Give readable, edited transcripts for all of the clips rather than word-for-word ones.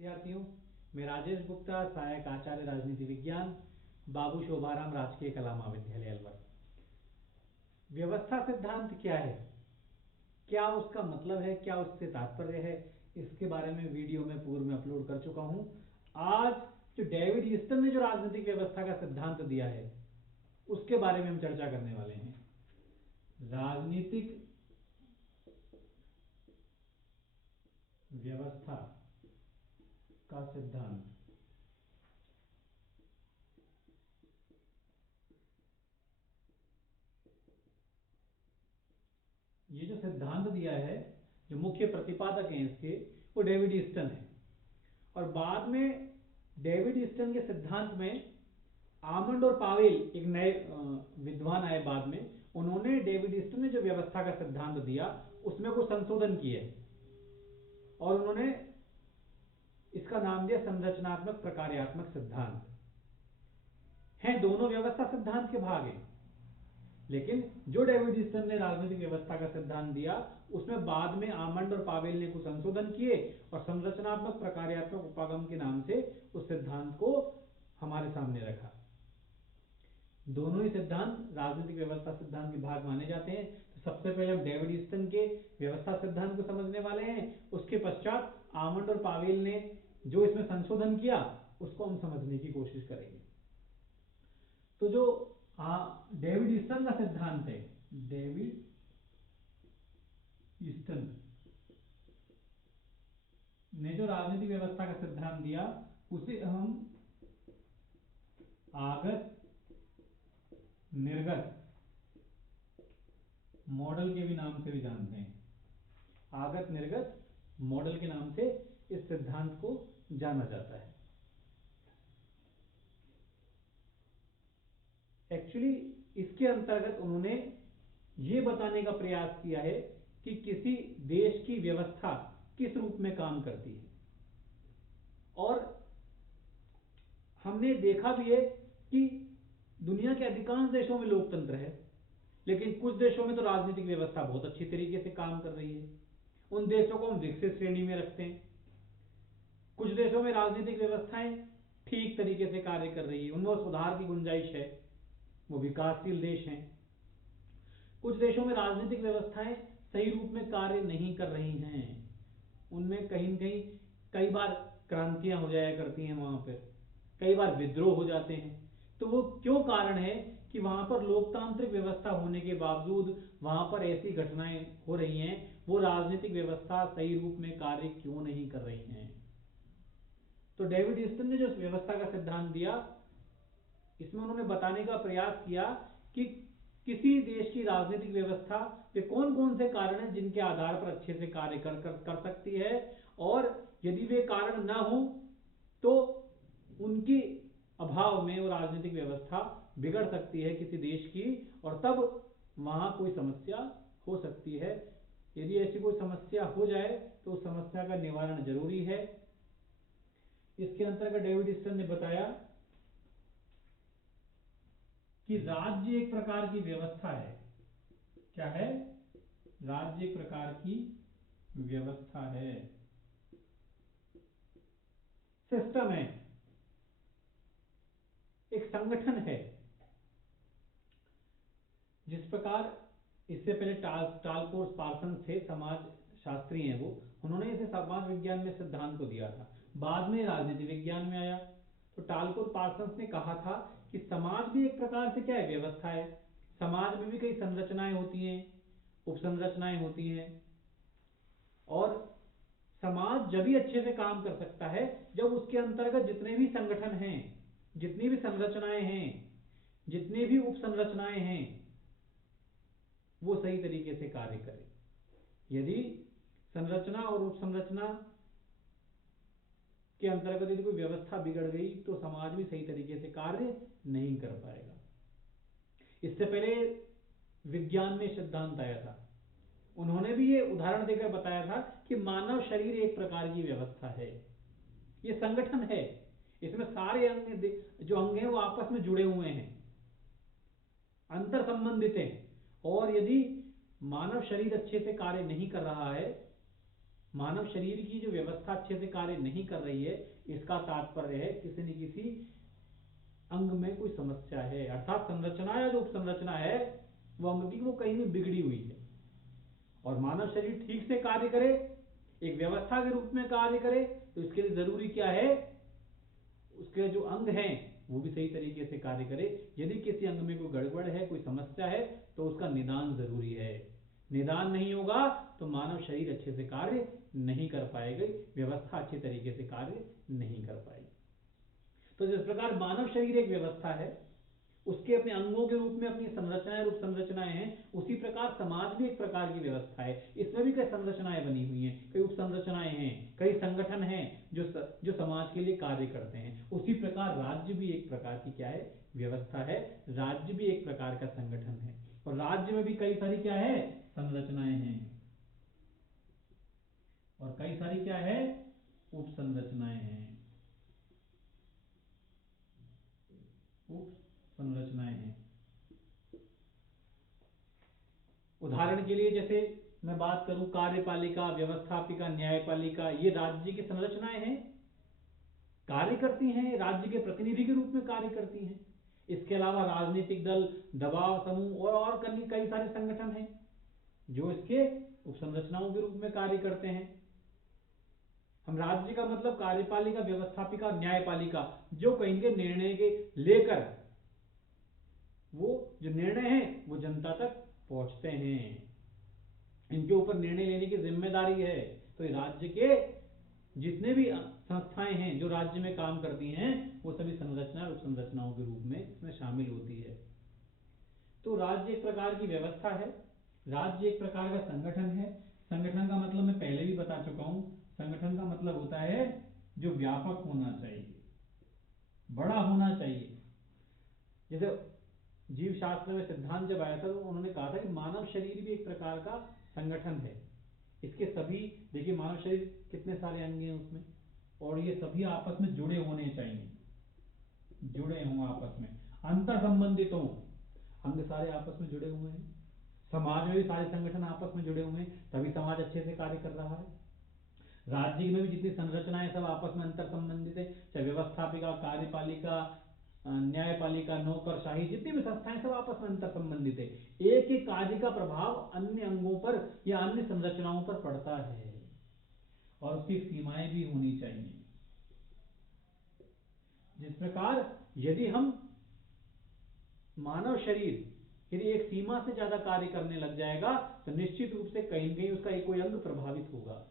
विद्यार्थियों, मैं राजेश गुप्ता, सहायक आचार्य राजनीति विज्ञान, बाबू शोभाराम राजकीय कला महाविद्यालय अलवर। व्यवस्था सिद्धांत क्या है, क्या उसका मतलब है, क्या उससे तात्पर्य है, इसके बारे में वीडियो में पूर्व में अपलोड कर चुका हूं। आज जो डेविड ईस्टन ने जो राजनीतिक व्यवस्था का सिद्धांत दिया है उसके बारे में हम चर्चा करने वाले हैं। राजनीतिक व्यवस्था का सिद्धांत। ये जो सिद्धांत दिया है, जो मुख्य प्रतिपादक हैं इसके, वो डेविड ईस्टन है। और बाद में डेविड ईस्टन के सिद्धांत में आमंड और पावेल, एक नए विद्वान आए बाद में, उन्होंने डेविड ईस्टन ने जो व्यवस्था का सिद्धांत दिया उसमें कुछ संशोधन किए और उन्होंने इसका नाम दिया संरचनात्मक प्रकार्यात्मक सिद्धांत। हैं दोनों व्यवस्था सिद्धांत के भाग हैं, लेकिन जो डेविड ईस्टन ने राजनीतिक व्यवस्था का सिद्धांत दिया उसमें बाद में आमंड और पावेल ने कुछ संशोधन किए और संरचनात्मक प्रकार्यात्मक उपागम के नाम से उस सिद्धांत को हमारे सामने रखा। दोनों ही सिद्धांत राजनीतिक व्यवस्था सिद्धांत के भाग माने जाते हैं। तो सबसे पहले हम डेविड ईस्टन के व्यवस्था सिद्धांत को समझने वाले हैं, उसके पश्चात आमंड और पावेल ने जो इसमें संशोधन किया उसको हम समझने की कोशिश करेंगे। तो जो डेविड ईस्टन का सिद्धांत है, डेविड ईस्टन ने जो राजनीतिक व्यवस्था का सिद्धांत दिया उसे हम आगत निर्गत मॉडल के भी नाम से भी जानते हैं। आगत निर्गत मॉडल के नाम से इस सिद्धांत को जाना जाता है। एक्चुअली इसके अंतर्गत उन्होंने ये बताने का प्रयास किया है कि किसी देश की व्यवस्था किस रूप में काम करती है। और हमने देखा भी है कि दुनिया के अधिकांश देशों में लोकतंत्र है, लेकिन कुछ देशों में तो राजनीतिक व्यवस्था बहुत अच्छी तरीके से काम कर रही है। उन देशों को हम विकसित श्रेणी में रखते हैं। कुछ देशों में राजनीतिक व्यवस्थाएं ठीक तरीके से कार्य कर रही है, उनमें सुधार की गुंजाइश है, वो विकासशील देश हैं। कुछ देशों में राजनीतिक व्यवस्थाएं सही रूप में कार्य नहीं कर रही हैं, उनमें कहीं न कहीं कई बार क्रांतियां हो जाया करती हैं, वहां पर कई बार विद्रोह हो जाते हैं। तो वो क्यों कारण है कि वहां पर लोकतांत्रिक व्यवस्था होने के बावजूद वहां पर ऐसी घटनाएं हो रही हैं, वो राजनीतिक व्यवस्था सही रूप में कार्य क्यों नहीं कर रही हैं। तो डेविड ईस्टन ने जो व्यवस्था का सिद्धांत दिया, इसमें उन्होंने बताने का प्रयास किया कि किसी देश की राजनीतिक व्यवस्था पे कौन कौन से कारण हैं जिनके आधार पर अच्छे से कार्य कर सकती है, और यदि वे कारण न हो तो उनकी अभाव में वो राजनीतिक व्यवस्था बिगड़ सकती है किसी देश की, और तब वहां कोई समस्या हो सकती है। यदि ऐसी कोई समस्या हो जाए तो उस समस्या का निवारण जरूरी है। इसके अंतर्गत डेविड ईस्टन ने बताया कि राज्य एक प्रकार की व्यवस्था है। क्या है? राज्य एक प्रकार की व्यवस्था है, सिस्टम है, एक संगठन है। जिस प्रकार इससे पहले टालकोर्स पार्सन्स थे, समाज शास्त्री हैं वो, उन्होंने इसे समाज विज्ञान में सिद्धांत को दिया था, बाद में राजनीति विज्ञान में आया। तो टालकोर पार्सन्स ने कहा था कि समाज भी एक प्रकार से क्या है? व्यवस्था है। समाज में भी कई संरचनाएं होती हैं, उपसंरचनाएं होती हैं, और समाज जब भी अच्छे से काम कर सकता है जब उसके अंतर्गत जितने भी संगठन हैं, जितनी भी संरचनाएं हैं, जितनी भी उपसंरचनाएं हैं, वो सही तरीके से कार्य करें। यदि संरचना और उपसंरचना के अंतर्गत यदि कोई व्यवस्था बिगड़ गई तो समाज भी सही तरीके से कार्य नहीं कर पाएगा। इससे पहले विज्ञान में सिद्धांत आया था, उन्होंने भी ये उदाहरण देकर बताया था कि मानव शरीर एक प्रकार की व्यवस्था है, ये संगठन है, इसमें सारे अंग जो अंग हैं वो आपस में जुड़े हुए हैं, अंतर संबंधित हैं। और यदि मानव शरीर अच्छे से कार्य नहीं कर रहा है मानव शरीर की जो व्यवस्था अच्छे से कार्य नहीं कर रही है, इसका तात्पर्य है किसी न किसी अंग में कोई समस्या है, अर्थात संरचना या जो उपसंरचना है वो अंग की वो कहीं भी बिगड़ी हुई है। और मानव शरीर ठीक से कार्य करे, एक व्यवस्था के रूप में कार्य करे, तो इसके लिए जरूरी क्या है, उसके जो अंग हैं वो भी सही तरीके से कार्य करे। यदि किसी अंग में कोई गड़बड़ है, कोई समस्या है, तो उसका निदान जरूरी है। निदान नहीं होगा तो मानव शरीर अच्छे से कार्य नहीं कर पाएगा, व्यवस्था अच्छे तरीके से कार्य नहीं कर पाएगी। तो जिस प्रकार मानव शरीर एक व्यवस्था है, उसके अपने अंगों के रूप में अपनी संरचनाएं रूप संरचनाएं हैं, उसी प्रकार समाज भी एक प्रकार की व्यवस्था है। इसमें भी कई संरचनाएं बनी हुई हैं, कई उप संरचनाएं हैं, कई संगठन हैं जो समाज के लिए कार्य करते हैं। उसी प्रकार राज्य भी एक प्रकार की क्या है, व्यवस्था है। राज्य भी एक प्रकार का संगठन है, और राज्य में भी कई सारी क्या है, संरचनाएं हैं, और कई सारी क्या है, उप संरचनाएं हैं, उप संरचनाएं हैं। उदाहरण के लिए जैसे मैं बात करूं, कार्यपालिका, व्यवस्थापिका, न्यायपालिका, ये राज्य की संरचनाएं हैं, कार्य करती हैं, राज्य के प्रतिनिधि के रूप में कार्य करती हैं। इसके अलावा राजनीतिक दल, दबाव समूह और कई सारे संगठन हैं जो इसके उपसंरचनाओं के रूप में कार्य करते हैं। हम राज्य का मतलब कार्यपालिका, व्यवस्थापिका, न्यायपालिका, जो कहेंगे निर्णय के लेकर वो जो निर्णय है वो जनता तक पहुंचते हैं, इनके ऊपर निर्णय लेने की जिम्मेदारी है। तो राज्य के जितने भी संस्थाएं हैं जो राज्य में काम करती हैं, वो सभी संरचना और उपसंरचनाओं के रूप में इसमें शामिल होती है। तो राज्य एक प्रकार की व्यवस्था है, राज्य एक प्रकार का संगठन है। संगठन का मतलब मैं पहले भी बता चुका हूं, संगठन का मतलब होता है जो व्यापक होना चाहिए, बड़ा होना चाहिए। जैसे जीव शास्त्र में सिद्धांत जब आया था तो उन्होंने कहा था कि मानव शरीर भी एक प्रकार का संगठन है। इसके सभी, देखिए मानव शरीर कितने सारे अंग हैं उसमें, और ये सभी आपस में जुड़े होने चाहिए, जुड़े हों आपस में, अंतर संबंधित हों। अंग सारे आपस में जुड़े हुए हैं, समाज में भी सारे संगठन आपस में जुड़े हुए हैं, तभी समाज अच्छे से कार्य कर रहा है। राज्य में भी जितनी संरचनाएं सब आपस में अंतर संबंधित है, चाहे व्यवस्थापिका, कार्यपालिका, न्यायपालिका, नौकरशाही, जितनी भी संस्थाएं सब आपस में अंतर संबंधित है। एक एक कार्य का प्रभाव अन्य अंगों पर या अन्य संरचनाओं पर पड़ता है, और उसकी सीमाएं भी होनी चाहिए। जिस प्रकार यदि हम मानव शरीर यदि एक सीमा से ज्यादा कार्य करने लग जाएगा तो निश्चित रूप से कहीं न कहीं उसका एक कोई अंग प्रभावित होगा।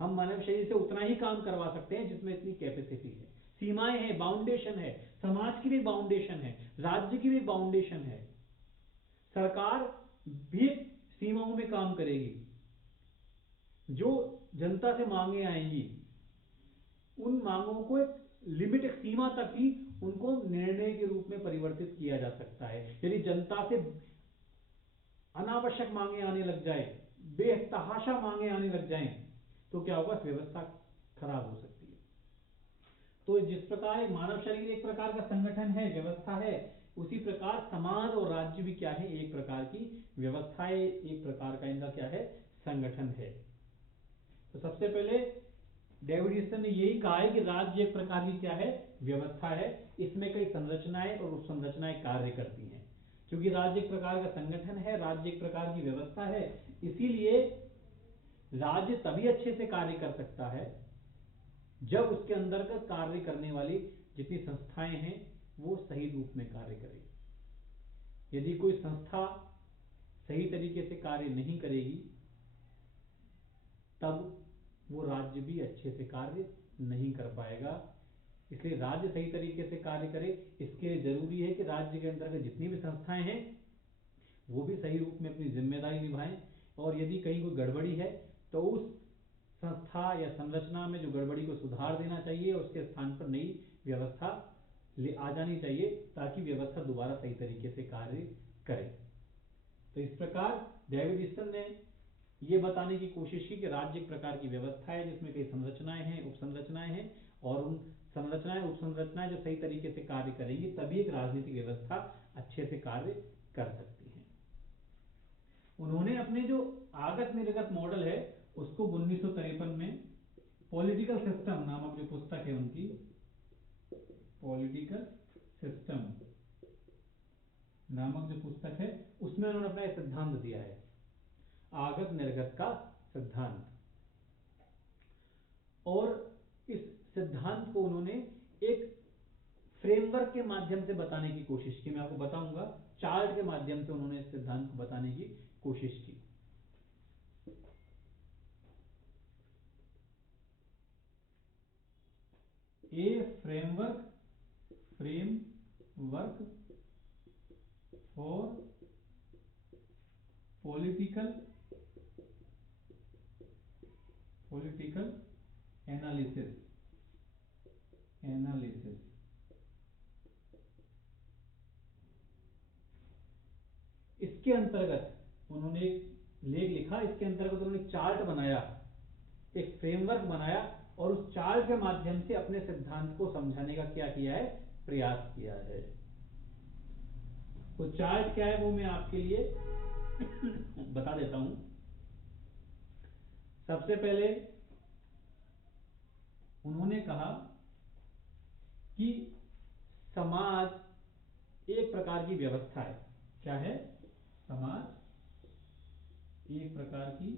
हम मानव शरीर से उतना ही काम करवा सकते हैं जिसमें इतनी कैपेसिटी है, सीमाएं हैं, बाउंडेशन है। समाज की भी एक बाउंडेशन है, राज्य की भी एक बाउंडेशन है। सरकार भी सीमाओं में काम करेगी। जो जनता से मांगे आएंगी, उन मांगों को एक लिमिट, एक सीमा तक ही उनको निर्णय के रूप में परिवर्तित किया जा सकता है। यदि जनता से अनावश्यक मांगे आने लग जाए, बेतहाशा मांगे आने लग जाएं, तो क्या होगा, व्यवस्था खराब हो सकती है। तो जिस प्रकार एक मानव शरीर एक प्रकार का संगठन है, व्यवस्था है, उसी प्रकार समाज और राज्य भी क्या है, एक प्रकार की व्यवस्था है, एक प्रकार का इनका क्या है, संगठन है। तो सबसे पहले डेविड ह्यूस्टन ने यही कहा है कि राज्य एक प्रकार की क्या है, व्यवस्था है। इसमें कई संरचनाएं और उपसंरचनाएं कार्य करती हैं। क्योंकि राज्य एक प्रकार का संगठन है, राज्य एक प्रकार की व्यवस्था है, इसीलिए राज्य तभी अच्छे से कार्य कर सकता है जब उसके अंतर्गत कार्य करने वाली जितनी संस्थाएं हैं वो सही रूप में कार्य करें। यदि कोई संस्था सही तरीके से कार्य नहीं करेगी तब वो राज्य भी अच्छे से कार्य नहीं कर पाएगा। इसलिए राज्य सही तरीके से कार्य करे, इसके लिए जरूरी है कि राज्य के अंतर्गत जितनी भी संस्थाएं हैं वो भी सही रूप में अपनी जिम्मेदारी निभाएं, और यदि कहीं कोई गड़बड़ी है तो उस संस्था या संरचना में जो गड़बड़ी को सुधार देना चाहिए, उसके स्थान पर नई व्यवस्था ले आ जानी चाहिए ताकि व्यवस्था दोबारा सही तरीके से कार्य करे। तो इस प्रकार डेविड ह्यूस्टन ने ये बताने की कोशिश की कि राज्य एक प्रकार की व्यवस्था है जिसमें कई संरचनाएं हैं, उपसंरचनाएं हैं, और उन संरचनाएं उपसंरचनाएं जो सही तरीके से कार्य करेंगी तभी एक राजनीतिक व्यवस्था अच्छे से कार्य कर सकती है। उन्होंने अपने जो आगत निर्गत मॉडल है उसको 1953 में पॉलिटिकल सिस्टम नामक जो पुस्तक है उनकी, पॉलिटिकल सिस्टम नामक जो पुस्तक है उसमें उन्होंने अपना एक सिद्धांत दिया है, आगत निर्गत का सिद्धांत। और इस सिद्धांत को उन्होंने एक फ्रेमवर्क के माध्यम से बताने की कोशिश की। मैं आपको बताऊंगा, चार्ट के माध्यम से उन्होंने इस सिद्धांत को बताने की कोशिश की। ए फ्रेमवर्क फॉर पॉलिटिकल एनालिसिस। इसके अंतर्गत उन्होंने एक लेख लिखा, इसके अंतर्गत उन्होंने चार्ट बनाया, एक फ्रेमवर्क बनाया और उस चार्ट के माध्यम से अपने सिद्धांत को समझाने का क्या किया है, प्रयास किया है। तो चार्ट क्या है वो मैं आपके लिए बता देता हूं। सबसे पहले उन्होंने कहा कि समाज एक प्रकार की व्यवस्था है। क्या है? समाज एक प्रकार की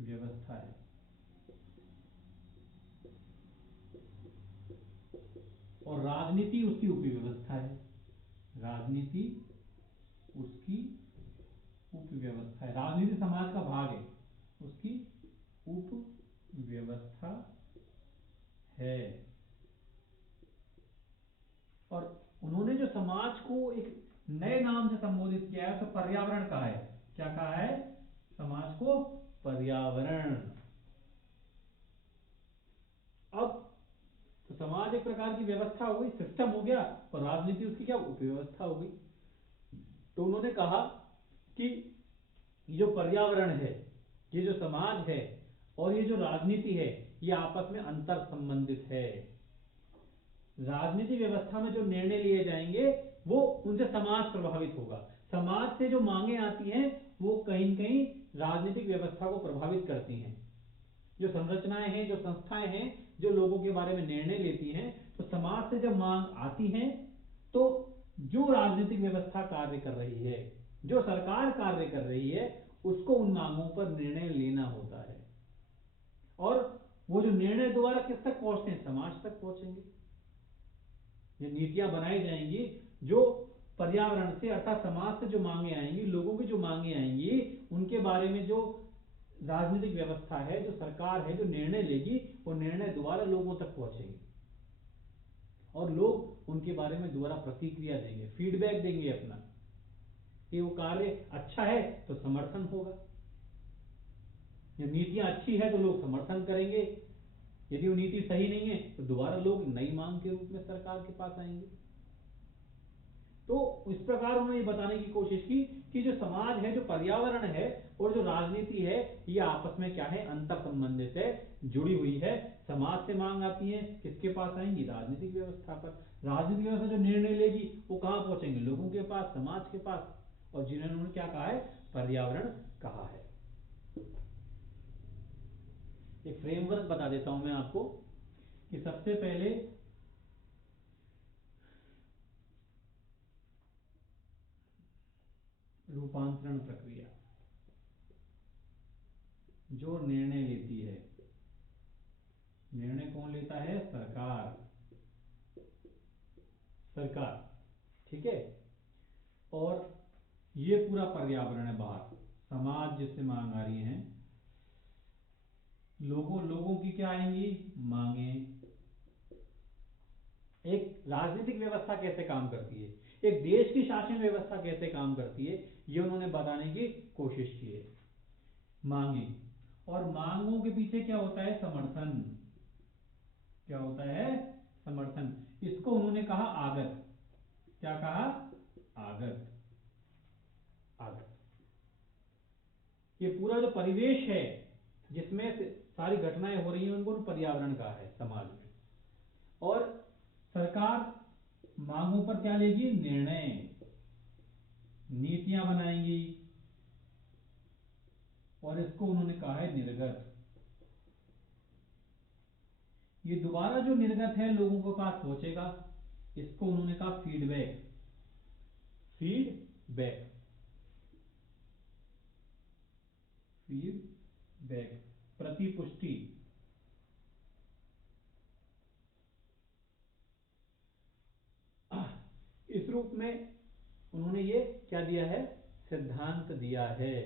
व्यवस्था है और राजनीति उसकी उपव्यवस्था है। राजनीति उसकी उपव्यवस्था है। राजनीति समाज का भाग है, उसकी उपव्यवस्था है। और उन्होंने जो समाज को एक नए नाम से संबोधित किया है, तो पर्यावरण कहा है। क्या कहा है? समाज को पर्यावरण। अब तो समाज एक प्रकार की व्यवस्था हो गई, सिस्टम हो गया, और राजनीति उसकी क्या उपव्यवस्था हो गई। तो उन्होंने कहा कि ये जो पर्यावरण है, ये जो समाज है और ये जो राजनीति है, ये आपस में अंतर संबंधित है। राजनीति व्यवस्था में जो निर्णय लिए जाएंगे वो उनसे समाज प्रभावित होगा। समाज से जो मांगे आती हैं वो कहीं न कहीं राजनीतिक व्यवस्था को प्रभावित करती हैं। जो संरचनाएं हैं, जो संस्थाएं हैं, जो लोगों के बारे में निर्णय लेती हैं, तो समाज से जब मांग आती है तो जो राजनीतिक व्यवस्था कार्य कर रही है, जो सरकार कार्य कर रही है, उसको उन मांगों पर निर्णय लेना होता है। और वो जो निर्णय दोबारा किस तक पहुंचते हैं? समाज तक पहुंचेंगे। ये नीतियां बनाई जाएंगी जो पर्यावरण से अर्थात समाज से जो मांगे आएंगी, लोगों की जो मांगे आएंगी, उनके बारे में जो राजनीतिक व्यवस्था है, जो सरकार है, जो निर्णय लेगी, वो निर्णय दोबारा लोगों तक पहुंचेंगे और लोग उनके बारे में दोबारा प्रतिक्रिया देंगे, फीडबैक देंगे अपना कि वो कार्य अच्छा है तो समर्थन होगा। ये नीतियां अच्छी है तो लोग समर्थन करेंगे, यदि वो नीति सही नहीं है तो दोबारा लोग नई मांग के रूप में सरकार के पास आएंगे। तो इस प्रकार उन्होंने ये बताने की कोशिश की कि जो समाज है, जो पर्यावरण है और जो राजनीति है, ये आपस में क्या है? अंतर संबंधित है, जुड़ी हुई है। समाज से मांग आती है, किसके पास आएंगी? राजनीतिक व्यवस्था पर। राजनीतिक व्यवस्था जो निर्णय लेगी वो कहां पहुंचेंगे? लोगों के पास, समाज के पास। और जिन्होंने क्या कहा है? पर्यावरण कहा है। एक फ्रेमवर्क बता देता हूं मैं आपको कि सबसे पहले रूपांतरण प्रक्रिया जो निर्णय लेती है, निर्णय कौन लेता है? सरकार। ठीक है। और ये पूरा पर्यावरण है बाहर, समाज जिससे मांग आ रही है, लोगों की क्या आएंगी? मांगे। एक राजनीतिक व्यवस्था कैसे काम करती है, एक देश की शासन व्यवस्था कैसे काम करती है, ये उन्होंने बताने की कोशिश की है। मांगे, और मांगों के पीछे क्या होता है? समर्थन। क्या होता है? समर्थन। इसको उन्होंने कहा आगत। क्या कहा? आगत। आगत। ये पूरा जो परिवेश है जिसमें सारी घटनाएं हो रही हैं, उनको पर्यावरण कहा है समाज में। और सरकार मांगों पर क्या लेगी? निर्णय, नीतियां बनाएंगी और इसको उन्होंने कहा है निर्गत। ये दोबारा जो निर्गत है लोगों के पास पहुंचेगा, इसको उन्होंने कहा फीडबैक। फीडबैक, फीडबैक, प्रतिपुष्टि। इस रूप में उन्होंने ये क्या दिया है, सिद्धांत दिया है।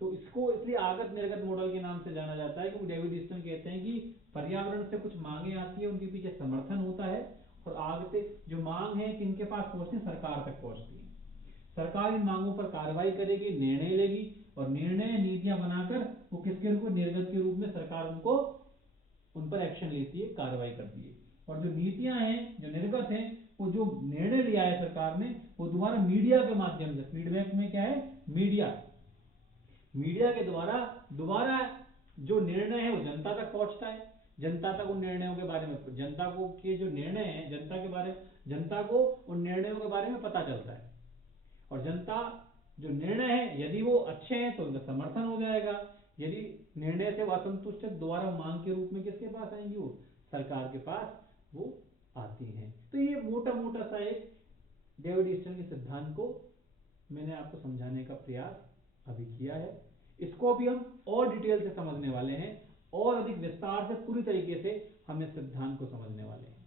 तो इसको इसलिए आगत निर्गत मॉडल के नाम से जाना जाता है, क्योंकि डेविड ईस्टन कहते हैं कि पर्यावरण से कुछ मांगे आती है, उनके पीछे समर्थन होता है, और आगते जो मांग है किनके पास पहुंचती है, सरकार तक पहुंचती है। सरकार इन मांगों पर कार्रवाई करेगी, निर्णय लेगी, और निर्णय नीतियां बनाकर वो किसके रूप में, निर्गत के रूप में सरकार उनको उन पर एक्शन लेती है, कार्रवाई करती है। और जो नीतियां हैं, जो निर्गत हैं, वो जो निर्णय लिया है सरकार ने, वो दोबारा मीडिया के माध्यम से, फीडबैक में क्या है, मीडिया, मीडिया के द्वारा दोबारा जो निर्णय है वो जनता तक पहुंचता है। जनता तक उन निर्णयों के बारे में, जनता को के जो निर्णय है, जनता को उन निर्णयों के बारे में पता चलता है, और जनता जो निर्णय है यदि वो अच्छे हैं तो उनका समर्थन हो जाएगा, यदि निर्णय से वो असंतुष्ट है दोबारा मांग के रूप में किसके पास आएंगी, वो सरकार के पास वो आती हैं। तो ये मोटा मोटा सा एक डेविड ईस्टन के सिद्धांत को मैंने आपको समझाने का प्रयास अभी किया है। इसको अभी हम और डिटेल से समझने वाले हैं, और अधिक विस्तार से पूरी तरीके से हम इस सिद्धांत को समझने वाले हैं।